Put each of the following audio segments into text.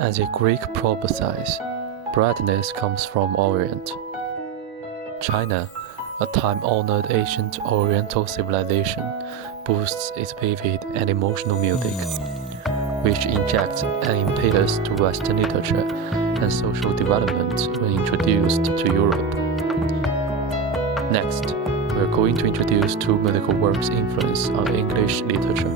As the Greek prophesies, brightness comes from Orient. China, a time-honored ancient Oriental civilization, boasts its vivid and emotional music, which injects an impetus to Western literature and social development when introduced to Europe. Next, we are going to introduce two musical works' influence on English literature.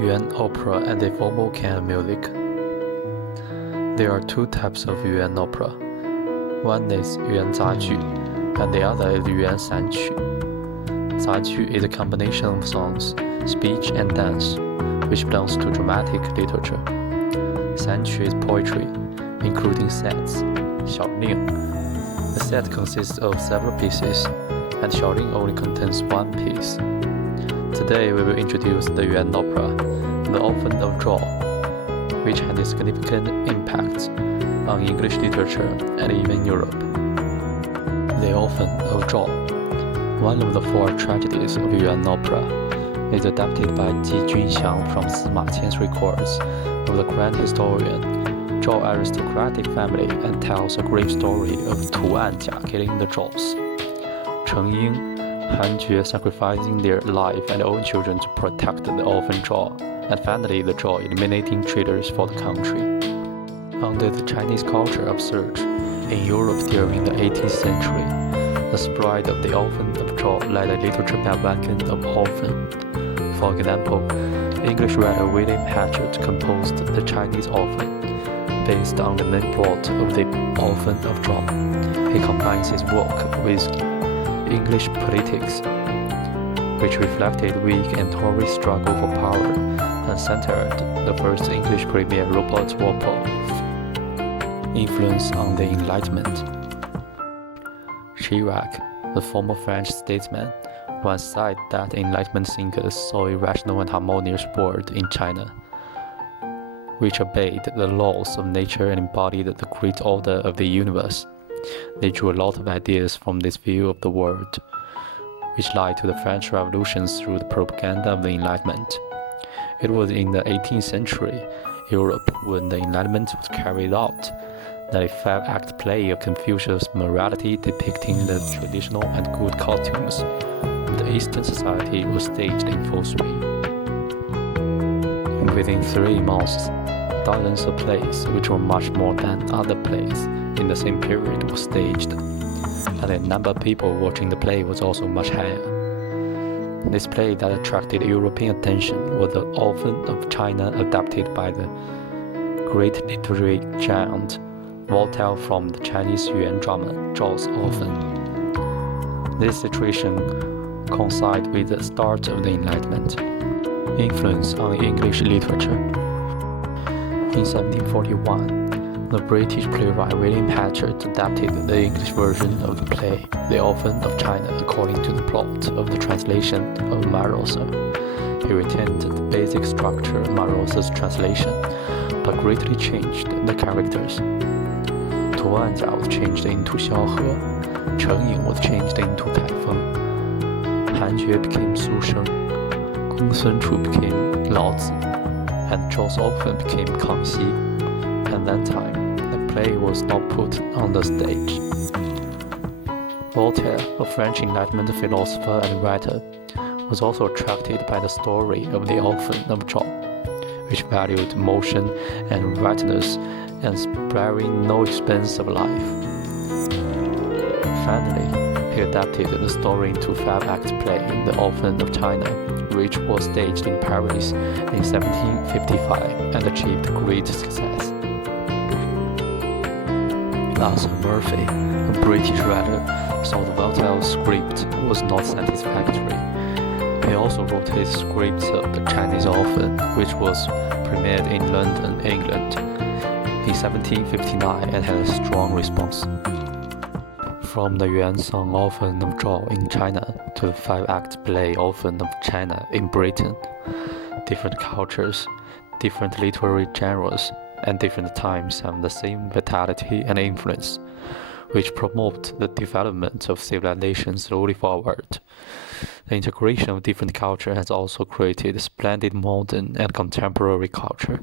Yuan opera and the formal canon music. There are two types of Yuan opera. One is Yuan 杂剧, and the other is Yuan 散曲. 杂剧 is a combination of songs, speech, and dance, which belongs to dramatic literature. 散曲 is poetry, including sets, 小令. The set consists of several pieces, and 小令 only contains one piece. Today we will introduce the Yuan opera, the Orphan of Zhao, which had a significant impact on English literature and even Europe. The Orphan of Zhao, one of the four tragedies of Yuan opera, is adapted by Ji Junxiang from Sima Qian's records of the grand historian Zhao aristocratic family and tells a great story of Tu Anjia killing the Zhaos, Cheng Ying, Han Jue sacrificing their life and own children to protect the orphan Zhao, and finally the Zhao eliminating traitors for the country. Under the Chinese culture upsurge in Europe during the 18th century, the spread of the Orphan of Zhao led a literature bandwagon of Orphan. For example, English writer William Hatchett composed the Chinese Orphan, based on the main plot of the Orphan of Zhao. He combines his work with English politics, which reflected Whig and Tory struggle for power and centered the first English premier Robert Walpole. Influence on the Enlightenment. Chirac, the former French statesman, once said that Enlightenment thinkers saw a rational and harmonious world in China, which obeyed the laws of nature and embodied the great order of the universe. They drew a lot of ideas from this view of the world, which led to the French revolutions through the propaganda of the Enlightenment. It was in the 18th century Europe, when the Enlightenment was carried out, that a five-act play of Confucius' morality depicting the traditional and good costumes of the Eastern society was staged in full swing. Within 3 months, dozens of plays, which were much more than other plays in the same period, were staged, and the number of people watching the play was also much higher. This play that attracted European attention was the Orphan of China, adapted by the great literary giant Voltaire from the Chinese Yuan drama Zhao's Orphan. This situation coincided with the start of the Enlightenment. Influence on English literature. In 1741, the British playwright William Hatchett adapted the English version of the play The Orphan of China according to the plot of the translation of Marosa. He retained the basic structure of Marosa's translation, but greatly changed the characters. Tu Anjia was changed into Xiao He, Cheng Ying was changed into Kai Feng, Han Jue became Su Sheng, Gong Sun Chu became Lao Zi, and Zhao's Orphan became Kang Xi. At that time, the play was not put on the stage. Voltaire, a French Enlightenment philosopher and writer, was also attracted by the story of the Orphan of Zhao, which valued motion and rightness and sparing no expense of life. Finally, he adapted the story into five-act play The Orphan of China, which was staged in Paris in 1755 and achieved great success. Arthur Murphy, a British writer, saw that Voltaire's script was not satisfactory. He also wrote his script of the Chinese Orphan, which was premiered in London, England, in 1759 and had a strong response. From the Yuan song Orphan of Zhao in China to the five-act play Orphan of China in Britain, different cultures, different literary genres, and different times have the same vitality and influence. which promote the development of civilization slowly forward. The integration of different culture has also created splendid modern and contemporary culture.